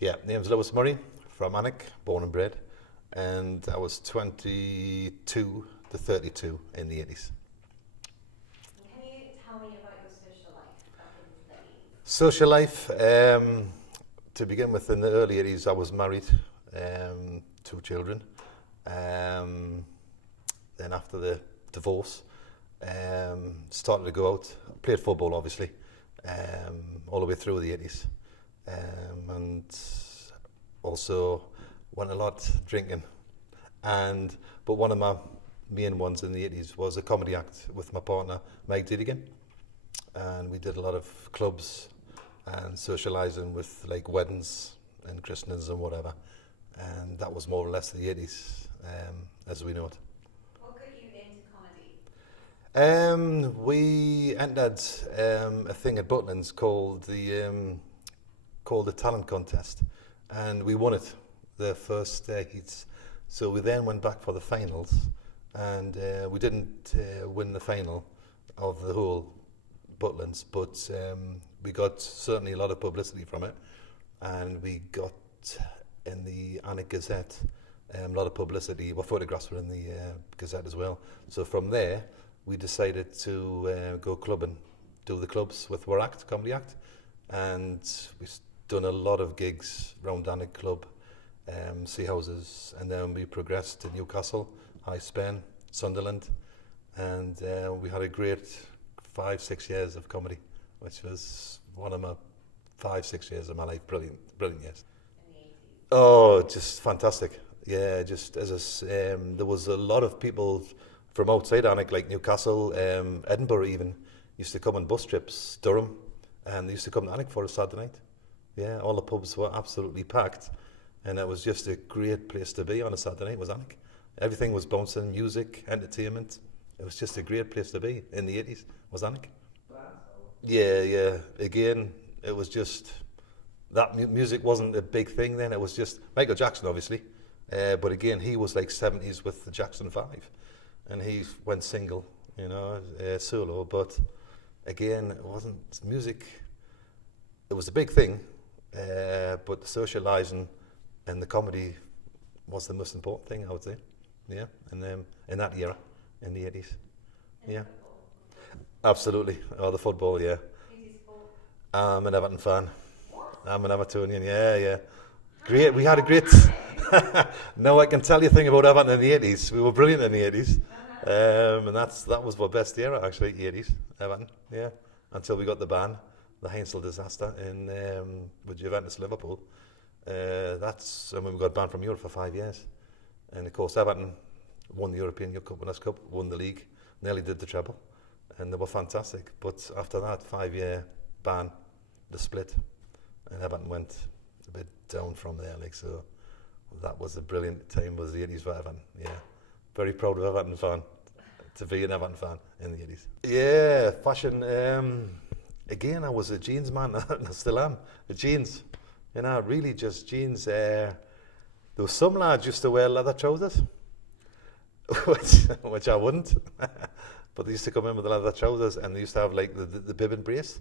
Yeah, name's Lewis Murray from Alnwick, born and bred, and I was 22 to 32 in the 80s. Can you tell me about your social life back in the 80s? Social life, to begin with, in the early 80s, I was married, 2 children. Then after the divorce, started to go out, played football obviously, all the way through the 80s. And also went a lot drinking. But one of my main ones in the 80s was a comedy act with my partner, Mike Didigan. And we did a lot of clubs and socialising with like weddings and christenings and whatever. And that was more or less the 80s as we know it. What got you into comedy? We entered a thing at Butlins called the talent contest, and we won it the first heats. So we then went back for the finals, and we didn't win the final of the whole Butlins, but we got certainly a lot of publicity from it, and we got in the Alnwick Gazette a lot of publicity. Our photographs were in the Gazette as well. So from there, we decided to go clubbing, do the clubs with our act, comedy act, and we've done a lot of gigs around Alnwick Club, Sea Houses, and then we progressed to Newcastle, High Spen, Sunderland, and we had a great 5-6 years of comedy, which was one of my 5-6 years of my life. Brilliant years. In the 80s? Oh, just fantastic. Yeah, just there was a lot of people from outside Alnwick, like Newcastle, Edinburgh even, used to come on bus trips, Durham, and they used to come to Alnwick for a Saturday night. Yeah, all the pubs were absolutely packed, and it was just a great place to be on a Saturday night, was Alnwick. Everything was bouncing, music, entertainment. It was just a great place to be in the 80s, was Alnwick. Yeah. Again, it was just, that music wasn't a big thing then. It was just Michael Jackson, obviously. But again, he was like 70s with the Jackson 5. And he went single, solo. But again, it wasn't music. It was a big thing. But the socialising and the comedy was the most important thing, I would say. Yeah, and in that era, in the 80s. Yeah. Absolutely. Oh, the football, yeah. Who's sport? I'm an Everton fan. What? I'm an Evertonian, yeah. Great, we had a great... No, I can tell you a thing about Everton in the 80s. We were brilliant in the 80s. And that was our best era, actually, the 80s, Everton, yeah. Until we got the ban, the Heinzel disaster with Juventus Liverpool. That's when we got banned from Europe for 5 years. And of course, Everton won the European Cup, Winners' Cup, won the league, nearly did the treble. And they were fantastic. But after that 5-year ban, the split, and Everton went a bit down from there. So that was a brilliant time, was the 80s for Everton. Yeah, very proud of Everton fan, to be an Everton fan in the 80s. Yeah, fashion. Again, I was a jeans man, and I still am. The jeans, really just jeans. There were some lads used to wear leather trousers, which I wouldn't. But they used to come in with the leather trousers, and they used to have like the bib and brace,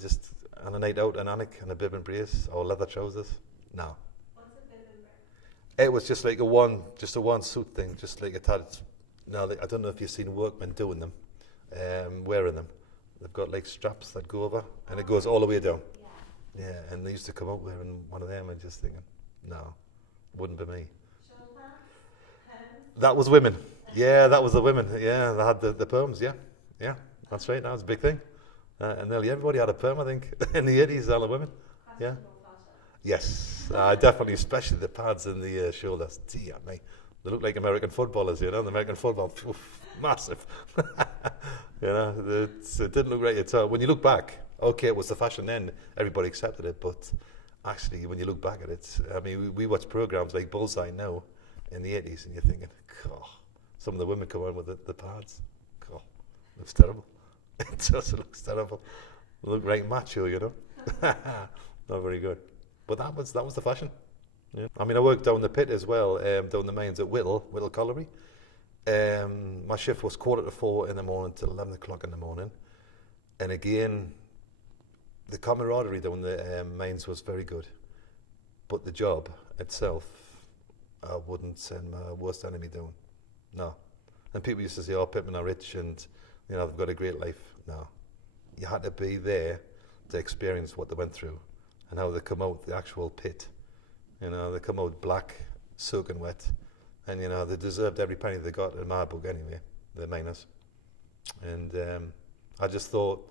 just on a night out in Alnwick, and a bib and brace or leather trousers. No. What's a bib and brace? It was just like a one suit thing, just like a tad. Now, I don't know if you've seen workmen doing them, wearing them. They've got like straps that go over, and it goes all the way down. Yeah, and they used to come out wearing one of them, and just thinking, no, wouldn't be me. Shoulder pads? That was women. Yeah, that was the women. Yeah, they had the perms. Yeah, that's right. That was a big thing. And nearly everybody had a perm, I think, in the 80s, all the women. Yeah. Yes, definitely, especially the pads in the shoulders. Dear me, they look like American footballers, the American football, massive. It didn't look right at all. When you look back, okay, it was the fashion then, everybody accepted it, but actually, when you look back at it, I mean, we watch programs like Bullseye now in the 80s, and you're thinking, God, some of the women come on with the pads. God, looks terrible. It just looks terrible. Look right macho, Not very good. But that was the fashion. Yeah. I mean, I worked down the pit as well, down the mines at Whittle Colliery. My shift was 3:45 in the morning till 11 o'clock in the morning. And again, the camaraderie down the mines was very good, but the job itself, I wouldn't send my worst enemy down. No. And people used to say, "Oh, pitmen are rich and they've got a great life." No, you had to be there to experience what they went through and how they come out the actual pit. They come out black, soaking wet, and they deserved every penny they got in my book anyway. The miners, and I just thought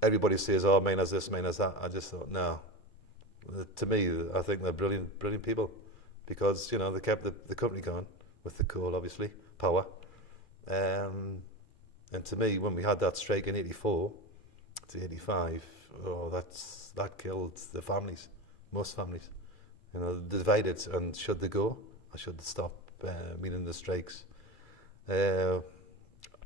everybody says, "Oh, miners this, miners that." I just thought, no. To me, I think they're brilliant, brilliant people, because they kept the company going with the coal, obviously, power. And to me, when we had that strike in '84 to '85, that killed the families, most families. Divided, and should they go, or should they stop meaning the strikes?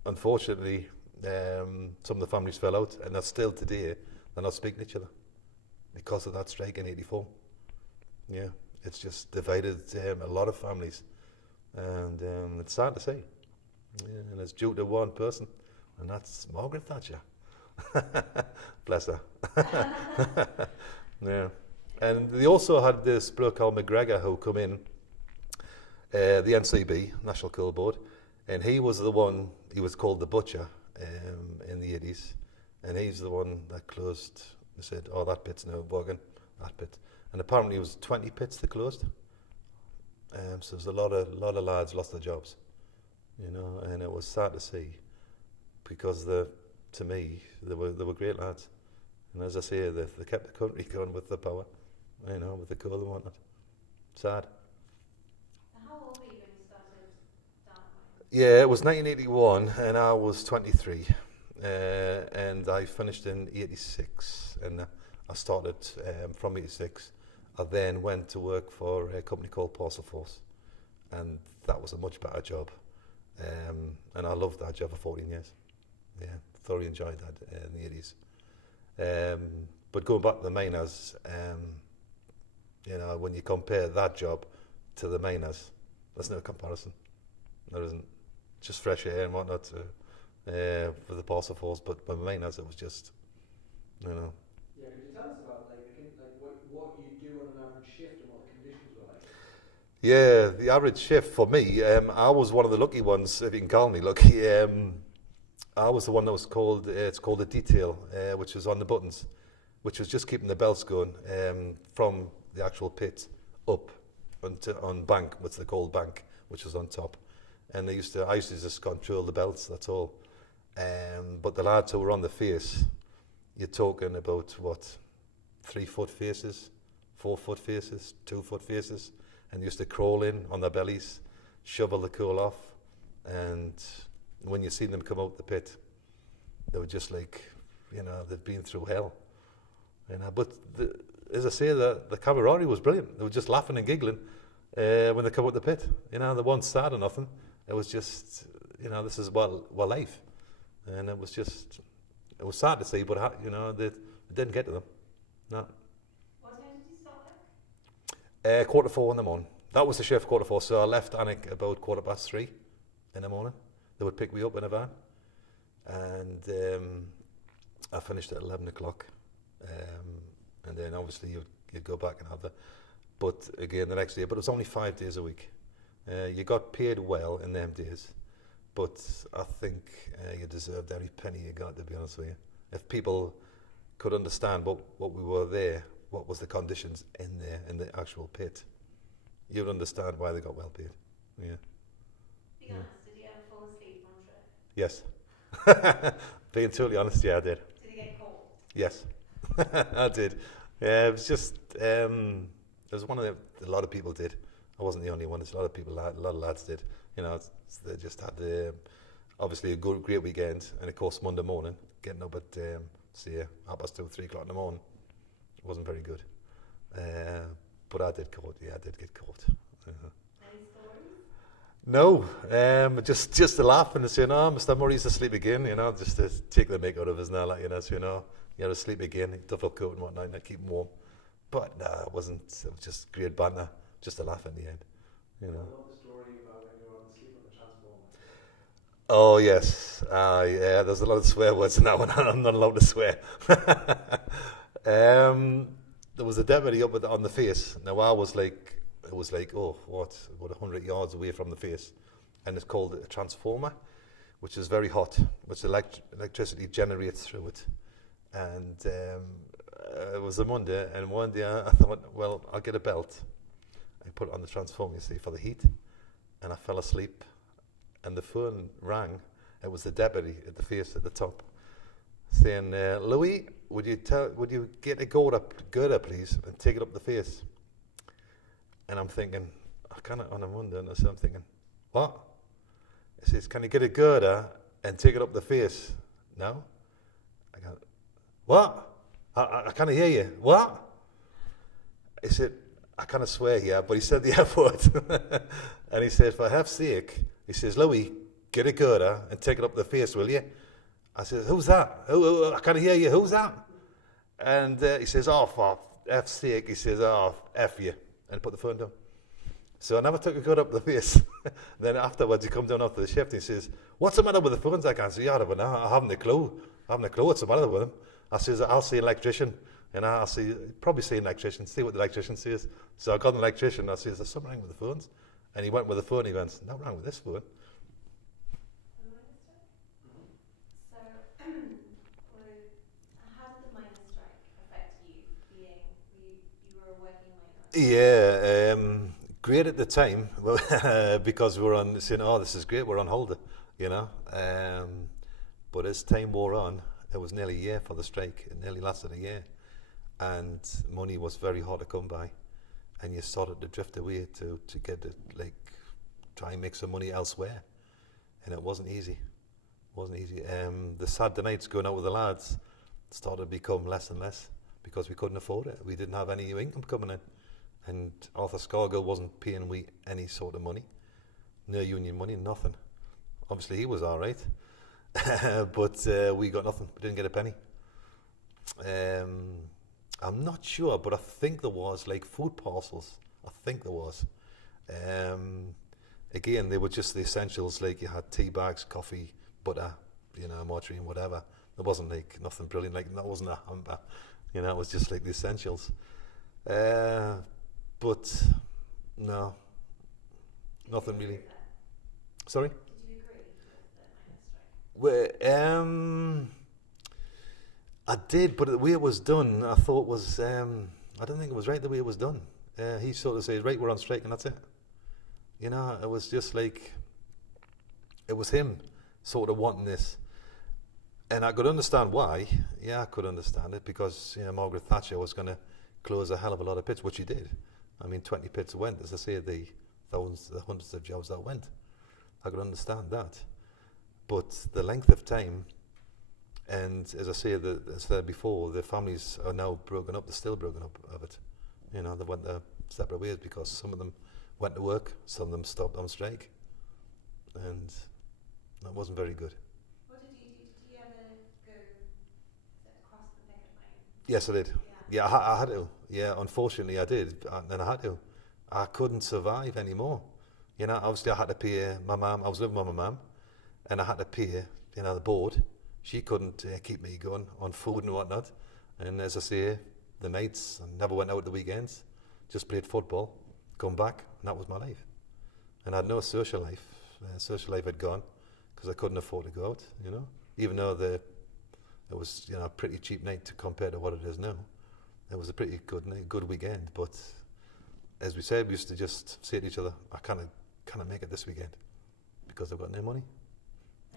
Unfortunately, some of the families fell out, and that's still today, they're not speaking to each other because of that strike in '84. Yeah, it's just divided a lot of families, and it's sad to say. Yeah, and it's due to one person, and that's Margaret Thatcher. Bless her. Yeah. And they also had this bloke called McGregor who come in, the NCB, National Coal Board, and he was the one, he was called the Butcher in the 80s, and he's the one that closed. They said, "Oh, that pit's now working, that pit." And apparently it was 20 pits that closed. So there's a lot of lads lost their jobs. And it was sad to see, because to me they were great lads, and as I say, they kept the country going with the power, with the coal and whatnot. Sad. How old were you when you started that mine? Yeah, it was 1981, and I was 23, and I finished in '86, and I started from '86. I then went to work for a company called Parcel Force, and that was a much better job. And I loved that job for 14 years. Yeah, thoroughly enjoyed that in the 80s. But going back to the miners, when you compare that job to the miners, there's no comparison. There isn't. Just fresh air and whatnot for the Parcel Force, but for the miners it was just, Yeah, could you tell us about what you do on an average shift and what the conditions were like? Yeah, the average shift for me, I was one of the lucky ones, if you can call me lucky. I was the one that was called, it's called a detail, which was on the buttons, which was just keeping the belts going from the actual pit up on bank, what's they called bank, which was on top. And I used to just control the belts, that's all. But the lads who were on the face, you're talking about 3 foot faces, 4 foot faces, 2 foot faces, and used to crawl in on their bellies, shovel the coal off, and when you seen them come out the pit, they were just like, they'd been through hell. But as I say, the camaraderie was brilliant. They were just laughing and giggling when they come out the pit. They weren't sad or nothing. It was just, this is what life. And it was sad to see, but it didn't get to them. No. What time did you start work? 4:45 in the morning. That was the shift, 4:45. So I left Alnwick about 3:15 in the morning. They would pick me up in a van, and I finished at 11 o'clock. And then obviously you'd go back and have but again the next day. But it was only 5 days a week. You got paid well in them days, but I think you deserved every penny you got, to be honest with you. If people could understand what we were there, what was the conditions in there, in the actual pit, you'd understand why they got well paid. Yeah. Be honest, did you ever fall asleep on trip? Yes. Being totally honest, yeah, I did. Did you get cold? Yes, I did. Yeah, it was just, it was one of a lot of people did. I wasn't the only one. There's a lot of people, a lot of lads did. They just had obviously a great weekend, and of course Monday morning, getting up at, 2:30, 3 o'clock in the morning, it wasn't very good. But I did caught, yeah, I did get caught. Any stories? No, just to laugh and to say, "No, Mr. Murray's asleep again," just to take the make out of us now, like, so, you're asleep again, duffel coat and whatnot, and keep him warm. But no, it wasn't. It was just great banter, just to laugh in the end, I love the story about when you were on the sleep on the transformer. Oh yes, yeah. There's a lot of swear words in that one. I'm not allowed to swear. There was a deputy up on the face. Now I was like, it was like, oh, what, about 100 yards away from the face, and it's called a transformer, which is very hot, which electricity generates through it. And it was a Monday, and one day I thought, well, I'll get a belt. I put it on the transformer, you see, for the heat, and I fell asleep, and the phone rang. It was the deputy at the face at the top, saying, Louis, would you get a girder, please, and take it up the face? And I'm thinking, I can't on a Monday, and so I'm thinking, what? He says, can you get a girder and take it up the face? No. I go, what? I can't hear you. What? He said, I kind of swear here, but he said the F word. And he said, for heaven's sake, he says, Louis, get a girder and take it up the face, will you? I said, who's that? I can't hear you. Who's that? And he says, oh, for F's sake. He says, oh, F you. And put the phone down. So I never took a girder up the face. Then afterwards, he comes down after the shift and he says, what's the matter with the phones? I can't see. I haven't a clue. I haven't a clue what's the matter with them. I says, I'll see an electrician. And I'll probably see an electrician, see what the electrician says. So I got an electrician. I says, there's something wrong with the phones. And he went with the phone. He went, nothing wrong with this phone. So, how did the miners' strike affect you, being you were a working miner? Yeah, great at the time, because we were on saying, oh, this is great, we're on holiday, you know. But as time wore on, it was nearly a year for the strike. It nearly lasted a year. And money was very hard to come by. And you started to drift away to get it, like, try and make some money elsewhere. And it wasn't easy. The Saturday nights going out with the lads started to become less and less because we couldn't afford it. We didn't have any income coming in. And Arthur Scargill wasn't paying we any sort of money. No union money, nothing. Obviously he was all right. But we got nothing. We didn't get a penny. I'm not sure, but I think there was like food parcels. I think there was. Again, they were just the essentials, like you had tea bags, coffee, butter, you know, margarine, whatever. There wasn't like nothing brilliant, like that wasn't a hamper. You know, it was just like the essentials. But no, nothing really. Sorry? Did you agree with the miners' strike? Well, I did, but the way it was done, I thought was, I don't think it was right the way it was done. He sort of says, right, we're on strike and that's it. You know, it was just like, it was him sort of wanting this. And I could understand why. Yeah, I could understand it because, you know, Margaret Thatcher was going to close a hell of a lot of pits, which she did. I mean, 20 pits went, as I say, the thousands, the hundreds of jobs that went. I could understand that. But the length of time, and as I say, as I said before, the families are now broken up, they're still broken up of it. You know, they went their separate ways because some of them went to work, some of them stopped on strike. And that wasn't very good. What did you do? Did you ever go across the picket line? Yes, I did. Yeah, I had to. Yeah, unfortunately I did. And I had to. I couldn't survive anymore. You know, obviously I had to pay my mum. I was living with my mum. And I had to pay, you know, the board. She couldn't keep me going on food and whatnot. And as I say, the nights, I never went out the weekends. Just played football, come back, and that was my life. And I had no social life. Social life had gone because I couldn't afford to go out, you know. Even though it was, you know, a pretty cheap night to compare to what it is now. It was a pretty good night, good weekend. But as we said, we used to just say to each other, I can't make it this weekend because I've got no money.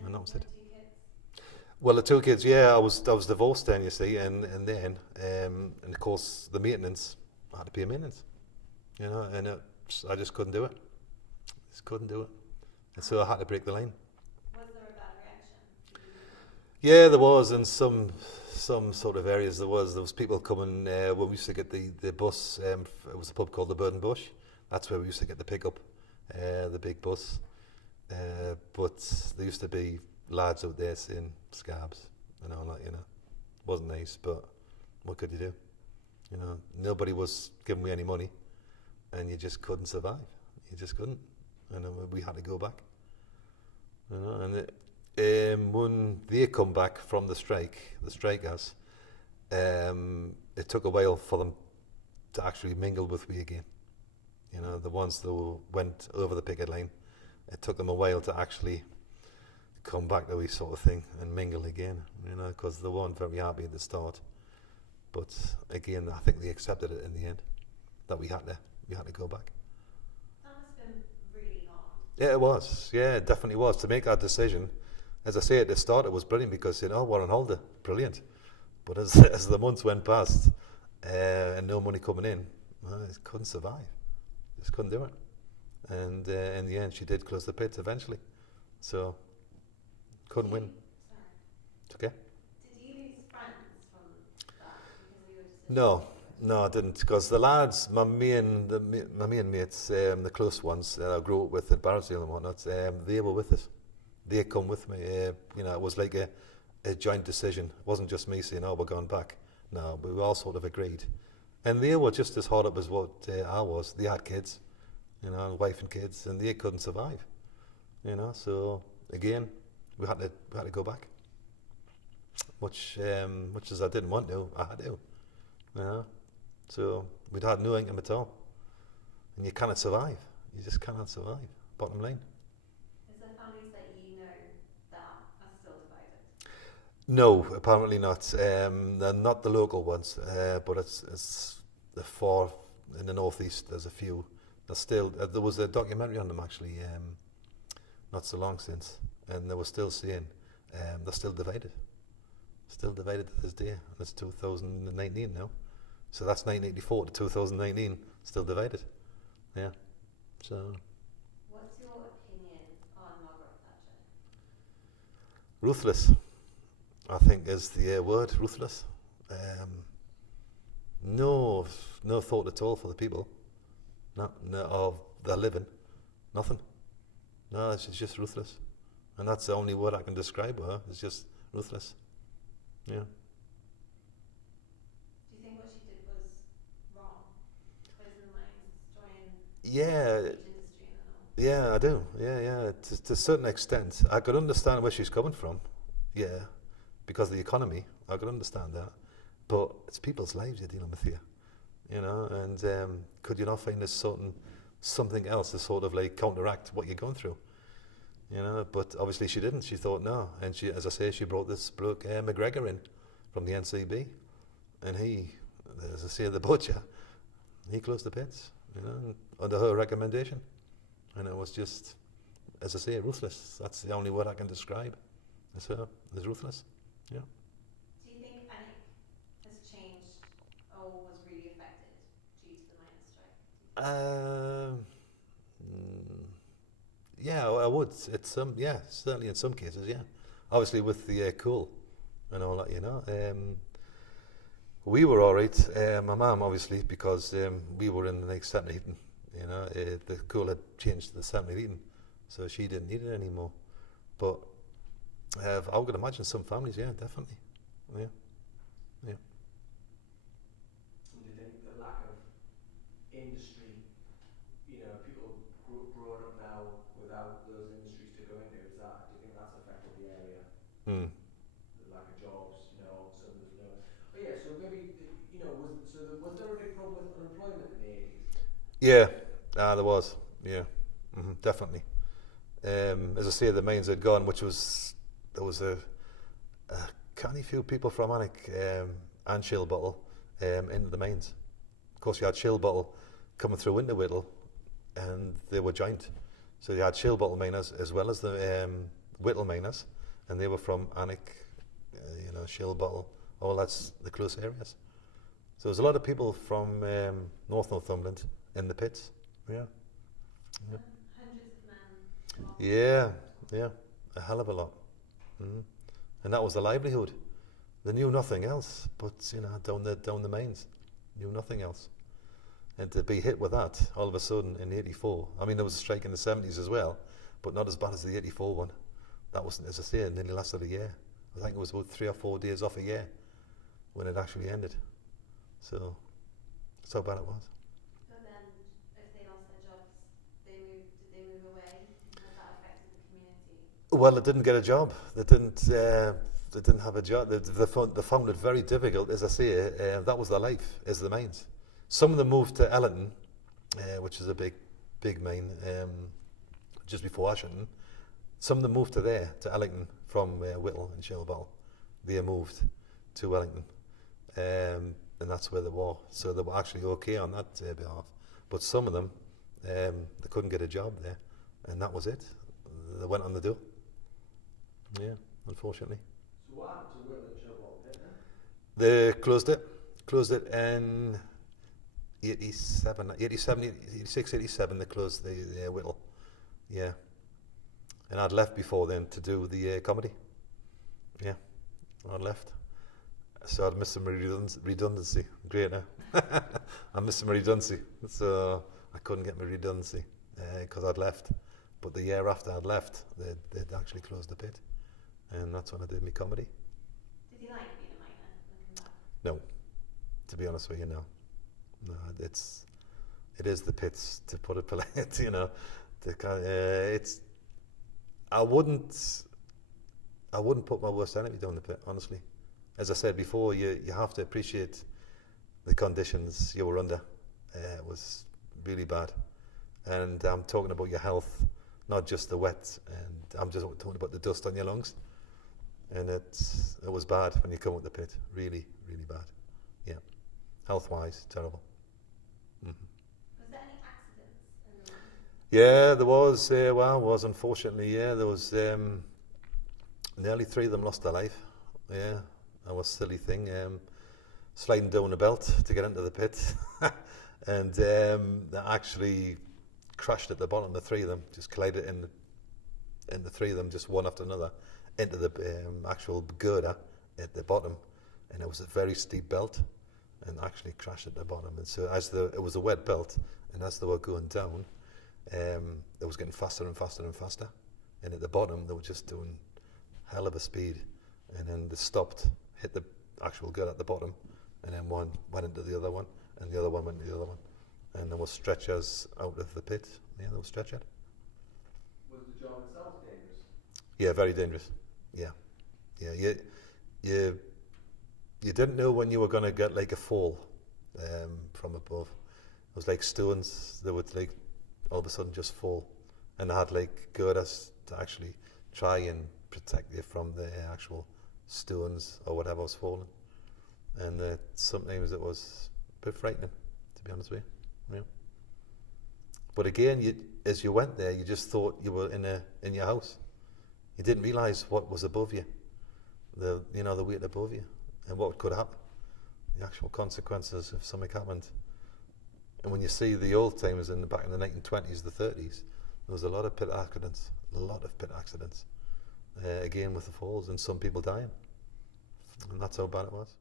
And that was it. Well, the two kids, yeah, I was divorced then, you see, and then, and of course, the maintenance, I had to pay maintenance, you know, and I just couldn't do it. Just couldn't do it. And so I had to break the line. Was there a bad reaction? Yeah, there was, in some sort of areas there was people coming, when we used to get the bus, it was a pub called the Bird and Bush, that's where we used to get the pickup, the big bus, but there used to be lads out there saying scabs and all that, you know. Wasn't nice, but what could you do? You know, nobody was giving me any money and you just couldn't survive. You just couldn't. And we had to go back. You know, and when they come back from the strikers, it took a while for them to actually mingle with me again. You know, the ones that went over the picket line, it took them a while to actually come back to we sort of thing and mingle again, you know, because they weren't very happy at the start. But again, I think they accepted it in the end, that we had to go back. That must have been really hard. Yeah, it was. Yeah, it definitely was. To make that decision, as I say at the start, it was brilliant because, you know, we're on holiday, brilliant. But as the months went past and no money coming in, well, I couldn't survive. Just couldn't do it. And in the end, she did close the pits eventually. So, couldn't win. Sorry. It's okay. Did you lose friends from that because of your decision? No, I didn't. Because the lads, my main mates, the close ones that I grew up with at Barrow and whatnot, they were with us. They come with me. You know, it was like a joint decision. It wasn't just me saying, "Oh, we're going back." No, we all sort of agreed. And they were just as hard up as what I was. They had kids, you know, wife and kids, and they couldn't survive. You know, so again, we had to go back. Much as I didn't want to, I had to. You know, so we'd had no income at all, and you cannot survive. You just cannot survive. Bottom line. Is there families that you know that are still divided? No, apparently not. They're not the local ones, but it's the far in the northeast. There's a few. There's still there was a documentary on them actually, not so long since, and they were still saying they're still divided to this day. And it's 2019 now, so that's 1984 to 2019, still divided. Yeah. So. What's your opinion on Margaret Thatcher? Ruthless, I think, is the word. Ruthless. No thought at all for the people. No, of their living. Nothing. No, she's just ruthless. And that's the only word I can describe her. It's just ruthless. Yeah. Do you think what she did was wrong? Closing the mines, destroying Yeah. the industry and all? Yeah, I do. Yeah. To a certain extent, I could understand where she's coming from. Yeah, because of the economy, I could understand that. But it's people's lives you're dealing with here, you know. And could you not find something else to sort of like counteract what you're going through, you know? But obviously she didn't. She thought no, and she, as I say, she brought this bloke McGregor in from the NCB, and he, as I say, the butcher, he closed the pits, you know, under her recommendation, and it was just, as I say, ruthless. That's the only word I can describe. It's her. It's ruthless. Yeah. Do you think Anik has changed or was really affected due to the miners' strike? Yeah, I would. It's certainly in some cases, yeah. Obviously with the coal and all that, you know. We were all right. My mum, obviously, because we were in the next central heating, you know. The coal had changed to the central heating, so she didn't need it anymore. But I would imagine some families, yeah, definitely, yeah. And do you think the lack of industry, you know, people growing up now without those industries to go into, do you think that's affected the area? The lack of jobs, you know, all of a sudden there's no. But yeah, so maybe, you know, was there a big problem with unemployment in the 80s? Yeah, there was, yeah, definitely. As I say, the mines had gone, there was a canny few people from Anik and Shillbottle into the mines. Of course, you had Shillbottle coming through into Whittle, and they were joint. So you had Shillbottle miners as well as the Whittle miners, and they were from Anik, you know, Shillbottle, all that's the close areas. So there's a lot of people from North Northumberland in the pits. Yeah. Hundreds of men. Yeah, a hell of a lot. And that was the livelihood. They knew nothing else, but you know, down the mines, knew nothing else. And to be hit with that all of a sudden in '84, I mean, there was a strike in the '70s as well, but not as bad as the '84 one. That wasn't, as I say, it nearly lasted a year. I think it was about 3 or 4 days off a year when it actually ended. So that's how bad it was. But then, if they lost their jobs, did they move away? Has that affected the community? Well, they didn't get a job. They didn't. they didn't have a job. They found it very difficult. As I say, that was their life, is the mines. Some of them moved to Ellerton, which is a big mine, just before Ashington. Some of them moved to Ellington from Whittle and Shellball. They moved to Wellington, and that's where they were. So they were actually okay on that behalf. But some of them, they couldn't get a job there, and that was it. They went on the do. Yeah, unfortunately. So what happened to Whittle and Shellball pit then? They closed it in 87, 86, 87, they closed the Whittle. Yeah. And I'd left before then to do the comedy. Yeah, I'd left. So I'd missed some redundancy. Great, huh? I missed some redundancy. So I couldn't get my redundancy because I'd left. But the year after I'd left, they'd actually closed the pit. And that's when I did my comedy. Did you like being a miner? Looking back? No, to be honest with you, no. No, it is the pits, to put it polite, you know. It's, I wouldn't put my worst enemy down the pit, honestly. As I said before, you have to appreciate the conditions you were under. It was really bad. And I'm talking about your health, not just the wet, and I'm just talking about the dust on your lungs. And it was bad when you come out the pit, really, really bad. Yeah, health-wise, terrible. Mm-hmm. Was there any accidents in the mine? Yeah, there was, unfortunately, yeah, there was, nearly 3 of them lost their life. Yeah, that was a silly thing, sliding down a belt to get into the pit. And they actually crashed at the bottom, the 3 of them, just collided in the 3 of them, just one after another, into the actual girder at the bottom. And it was a very steep belt, and actually crashed at the bottom. And so it was a wet belt, and as they were going down, it was getting faster and faster and faster. And at the bottom, they were just doing hell of a speed. And then they stopped, hit the actual girder at the bottom, and then one went into the other one, and the other one went into the other one. And there were stretchers out of the pit. Yeah, they were stretchered. Was the job itself dangerous? Yeah, very dangerous. Yeah, yeah. You didn't know when you were going to get like a fall from above. It was like stones that would like all of a sudden just fall, and they had like girders to actually try and protect you from the actual stones or whatever was falling. And sometimes it was a bit frightening, to be honest with you. Yeah. But again, as you went there, you just thought you were in your house. You didn't realise what was above you, the weight above you, and what could happen, the actual consequences if something happened. And when you see the old timers back in the 1920s, the 30s, there was a lot of pit accidents, again with the falls, and some people dying, and that's how bad it was.